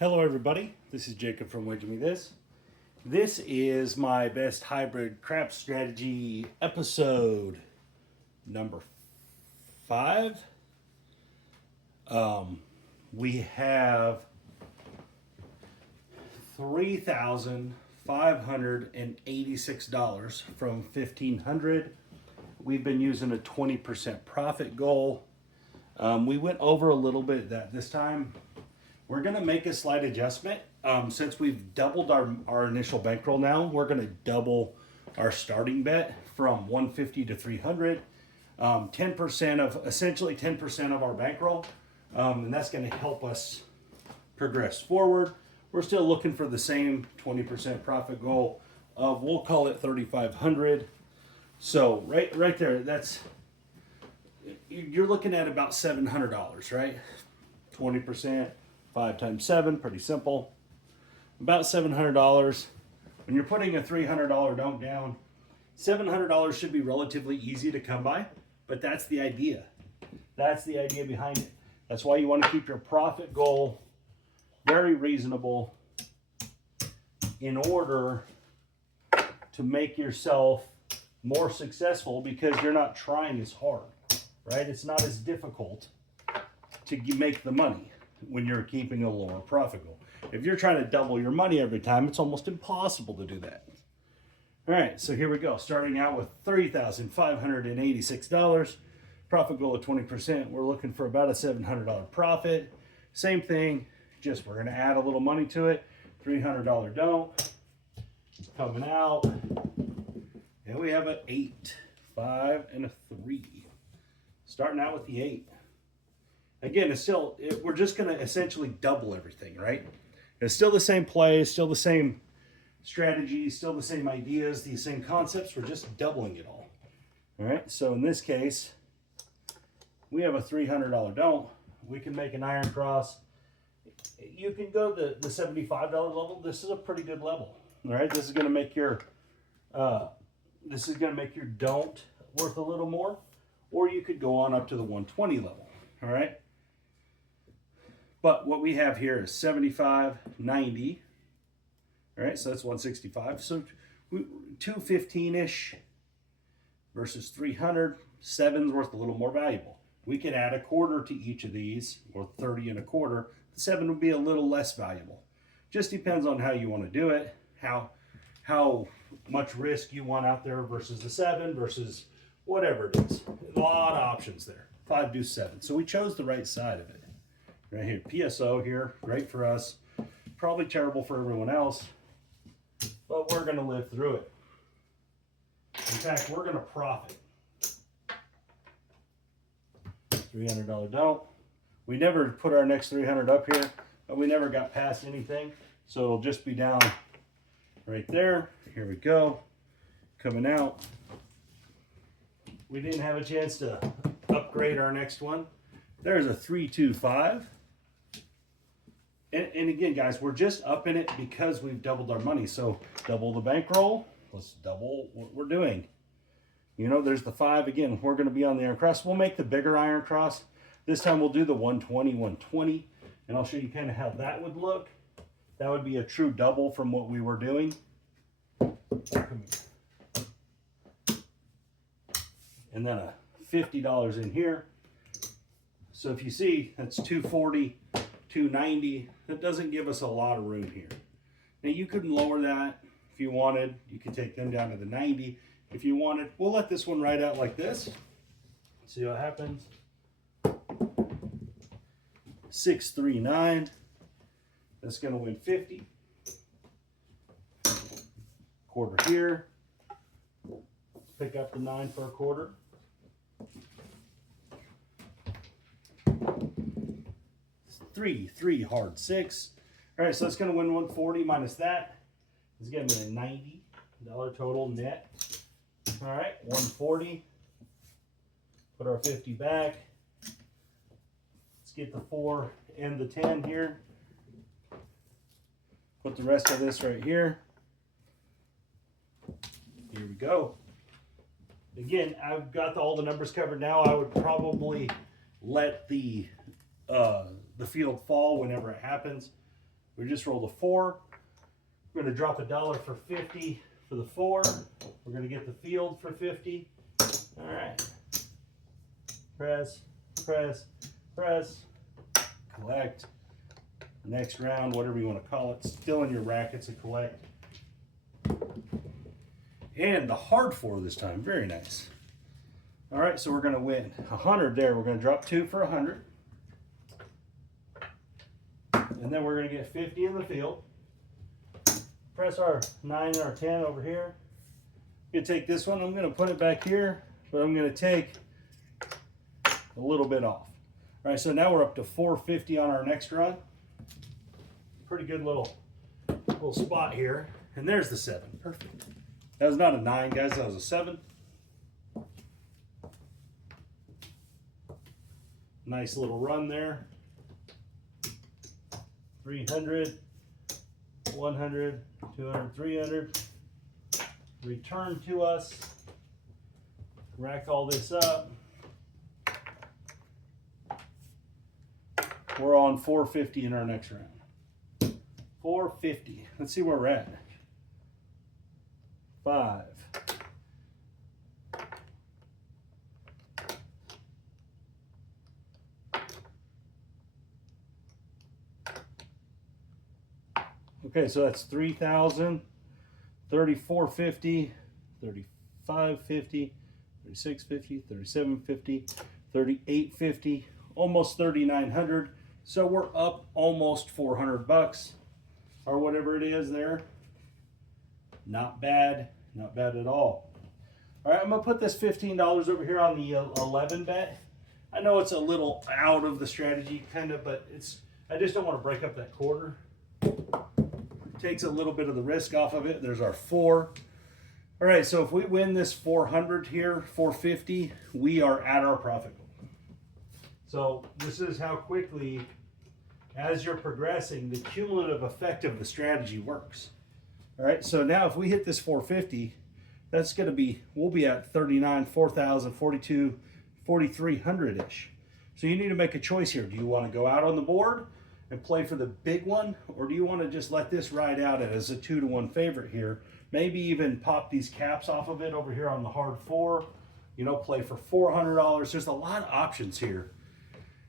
Hello everybody, this is Jacob from Wedge Me This. This is my best hybrid craps strategy episode number 5. We have $3,586 from 1,500. We've been using a 20% profit goal. We went over a little bit that this time. We're going to make a slight adjustment. Since we've doubled our initial bankroll now, we're going to double our starting bet from 150 to 300. 10% of, essentially 10% of our bankroll. And that's going to help us progress forward. We're still looking for the same 20% profit goal of, we'll call it 3,500. So right there, you're looking at about $700, right? 20%. 5 times 7, pretty simple. About $700. When you're putting a $300 dunk down, $700 should be relatively easy to come by, but that's the idea. That's the idea behind it. That's why you want to keep your profit goal very reasonable in order to make yourself more successful, because you're not trying as hard, right? It's not as difficult to make the money when you're keeping a lower profit goal. If you're trying to double your money every time, it's almost impossible to do that. All right, so here we go. Starting out with $3,586. Profit goal of 20%. We're looking for about a $700 profit. Same thing, just we're gonna add a little money to it. $300 don't. Coming out. And we have an 8, 5, and a 3. Starting out with the 8. Again, we're just going to essentially double everything, right? It's still the same play, still the same strategy, still the same ideas, the same concepts. We're just doubling it all. All right, so in this case, we have a $300 don't. We can make an iron cross. You can go the $75 level. This is a pretty good level. All right, this is going to make your don't worth a little more, or you could go on up to the 120 level. All right. But what we have here is 75, 90. All right, so that's 165. So 215-ish versus 300. 7's worth a little more valuable. We could add a quarter to each of these, or 30 and a quarter. The 7 would be a little less valuable. Just depends on how you want to do it, how much risk you want out there versus the 7 versus whatever it is. A lot of options there. 5 deuce 7. So we chose the right side of it. Right here, PSO here, great for us. Probably terrible for everyone else, but we're gonna live through it. In fact, we're gonna profit. $300 don't. We never put our next 300 up here, but we never got past anything. So it'll just be down right there. Here we go, coming out. We didn't have a chance to upgrade our next one. There's a 325. And again, guys, we're just upping it because we've doubled our money. So double the bankroll. Let's double what we're doing. You know, there's the 5 again. We're going to be on the iron cross. We'll make the bigger iron cross. This time we'll do the 120, 120. And I'll show you kind of how that would look. That would be a true double from what we were doing. And then a $50 in here. So if you see, that's 240, 290. That doesn't give us a lot of room here. Now you could lower that if you wanted. You could take them down to the 90 if you wanted. We'll let this one ride out like this. See what happens. 639. That's going to win 50. Quarter here. Let's pick up the 9 for a quarter. Three hard 6. All right, so that's going to win 140 minus that. It's going to be a $90 total net. All right, 140. Put our 50 back. Let's get the 4 and the 10 here. Put the rest of this right here. Here we go. Again, I've got all the numbers covered now. I would probably let the field fall whenever it happens. We just rolled a 4. We're going to drop $1 for 50 for the 4. We're going to get the field for 50. All right. Press, press, press. Collect. Next round, whatever you want to call it. Still in your rackets and collect. And the hard 4 this time. Very nice. All right, so we're going to win 100 there. We're going to drop 2 for 100. And then we're going to get 50 in the field. Press our 9 and our 10 over here. I'm going to take this one. I'm going to put it back here, but I'm going to take a little bit off. All right, so now we're up to 450 on our next run. Pretty good little spot here. And there's the 7. Perfect. That was not a 9, guys. That was a 7. Nice little run there. 300, 100, 200, 300. Return to us. Rack all this up. We're on 450 in our next round. 450. Let's see where we're at. 5. Okay, so that's 3,000, 3450, 3550, 3650, 3750, 3850, almost 3,900. So we're up almost 400 bucks or whatever it is there. Not bad, not bad at all. All right, I'm gonna put this $15 over here on the 11 bet. I know it's a little out of the strategy kind of, but I just don't want to break up that quarter. Takes a little bit of the risk off of it. There's our 4. All right, so if we win this 400 here, 450, we are at our profit goal. So this is how quickly, as you're progressing, the cumulative effect of the strategy works. All right, so now if we hit this 450, that's going to be, we'll be at 39, 4,000, 42, 4,300-ish. So you need to make a choice here. Do you want to go out on the board and play for the big one, or do you want to just let this ride out as a 2-to-1 favorite here? Maybe even pop these caps off of it over here on the hard 4, you know, play for $400. There's a lot of options here.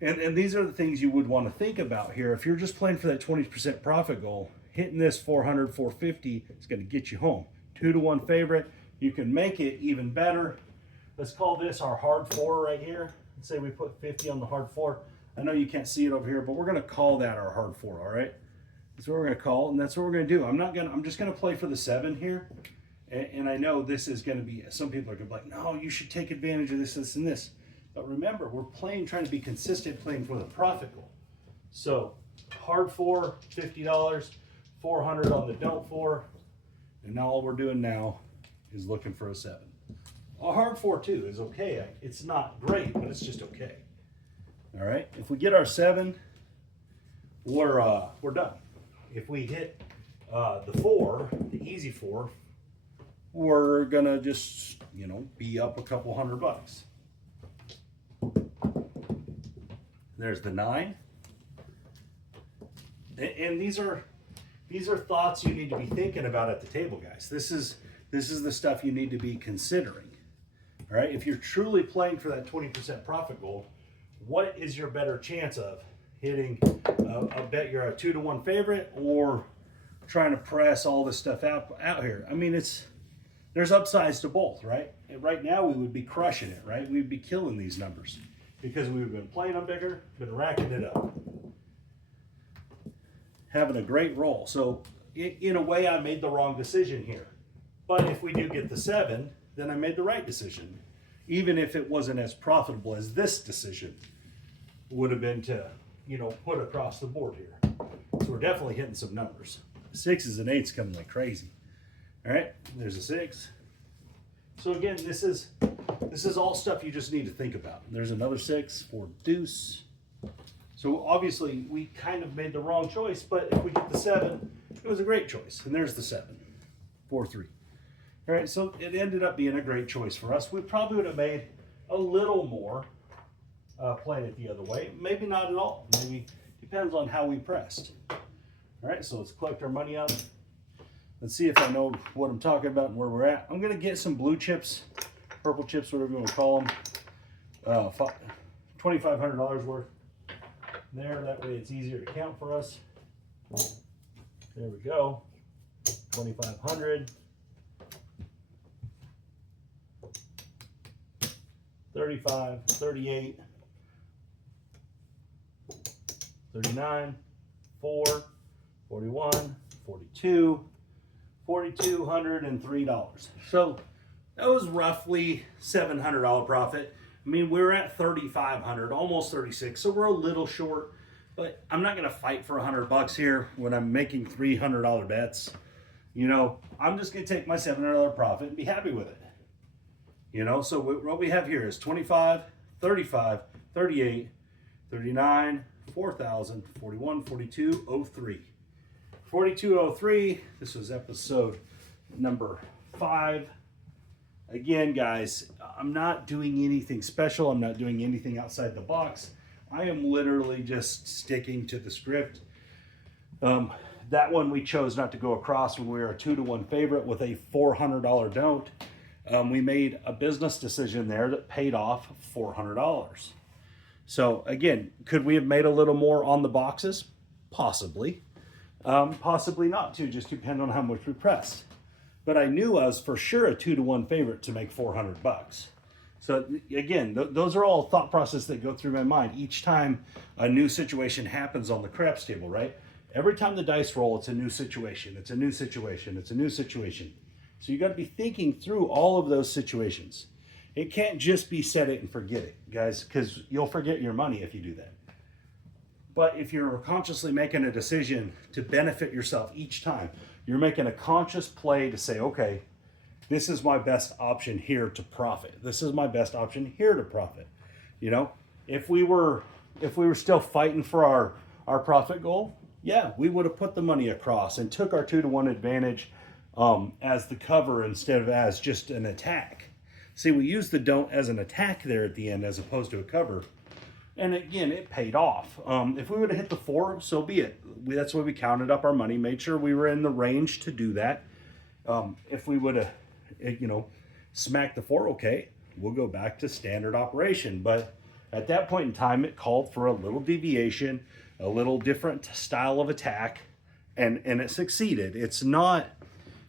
And these are the things you would want to think about here. If you're just playing for that 20% profit goal, hitting this 400, 450 is going to get you home. 2-to-1 favorite. You can make it even better. Let's call this our hard 4 right here. Let's say we put 50 on the hard 4. I know you can't see it over here, but we're going to call that our hard 4, all right? That's what we're going to call, and that's what we're going to do. I'm just going to play for the 7 here. And I know this is going to be, some people are going to be like, no, you should take advantage of this, this, and this. But remember, we're trying to be consistent, playing for the profit goal. So hard 4, $50, 400 on the don't 4. And now all we're doing now is looking for a 7. A hard 4 too is okay. It's not great, but it's just okay. All right, if we get our 7, we're done. If we hit the 4, the easy 4, we're gonna just, you know, be up a couple $100. There's the 9, and these are thoughts you need to be thinking about at the table, guys. This is the stuff you need to be considering. All right, if you're truly playing for that 20% profit goal, what is your better chance of hitting a bet you're a 2-to-1 favorite, or trying to press all this stuff out here? I mean, there's upsides to both, right? And right now we would be crushing it, right? We'd be killing these numbers because we've been playing them bigger, been racking it up, having a great roll. So in a way, I made the wrong decision here. But if we do get the 7, then I made the right decision, even if it wasn't as profitable as this decision would have been to, you know, put across the board here. So we're definitely hitting some numbers. 6s and 8s coming like crazy. All right, there's a 6. So again, this is all stuff you just need to think about. There's another 6 for deuce. So obviously we kind of made the wrong choice, but if we get the 7, it was a great choice. And there's the 7, 4-3. All right, so it ended up being a great choice for us. We probably would have made a little more playing it the other way. Maybe not at all. Maybe depends on how we pressed. All All right, so let's collect our money up. Let's see if I know what I'm talking about and where we're at. I'm gonna get some blue chips, purple chips, whatever you want to call them. $2,500 worth there. That way it's easier to count for us. There we go. 2,500. 35, 38, 39, 4, 41, 42, $4,203. So that was roughly $700 profit. I mean, we're at 3,500, almost 36, so we're a little short, but I'm not gonna fight for $100 here when I'm making $300 bets. You know, I'm just gonna take my $700 profit and be happy with it. You know, so what we have here is 25, 35, 38, 39, 4,000, 41, 4203. 4203, this was episode number 5. Again, guys, I'm not doing anything special. I'm not doing anything outside the box. I am literally just sticking to the script. That one we chose not to go across when we were a 2-to-1 favorite with a $400 don't. We made a business decision there that paid off $400. So again, could we have made a little more on the boxes? Possibly. Possibly not too, just depend on how much we pressed. But I knew I was for sure a 2-to-1 favorite to make $400. So again, those are all thought processes that go through my mind each time a new situation happens on the craps table, right? Every time the dice roll, it's a new situation. It's a new situation. It's a new situation. So you got to be thinking through all of those situations. It can't just be set it and forget it, guys, because you'll forget your money if you do that. But if you're consciously making a decision to benefit yourself each time, you're making a conscious play to say, okay, this is my best option here to profit. This is my best option here to profit. You know, if we were still fighting for our profit goal, yeah, we would have put the money across and took our 2-to-1 advantage as the cover instead of as just an attack. See, we used the don't as an attack there at the end as opposed to a cover. And again, it paid off. If we would have hit the 4, so be it. That's why we counted up our money, made sure we were in the range to do that. If we would have, smacked the 4, okay, we'll go back to standard operation. But at that point in time, it called for a little deviation, a little different style of attack, and it succeeded. It's not,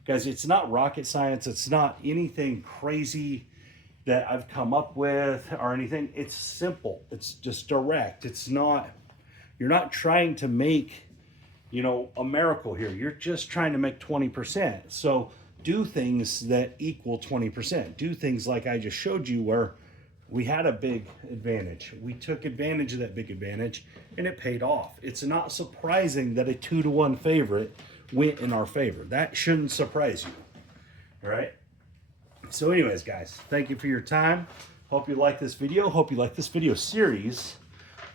guys, it's not rocket science. It's not anything crazy that I've come up with or anything. It's simple. It's just direct. It's not, you're not trying to make, a miracle here. You're just trying to make 20%. So do things that equal 20%. Do things like I just showed you where we had a big advantage. We took advantage of that big advantage and it paid off. It's not surprising that a 2-to-1 favorite went in our favor. That shouldn't surprise you. All right. So anyways, guys, thank you for your time. Hope you like this video. Hope you like this video series.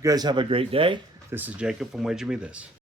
You guys have a great day. This is Jacob from Wager Me This.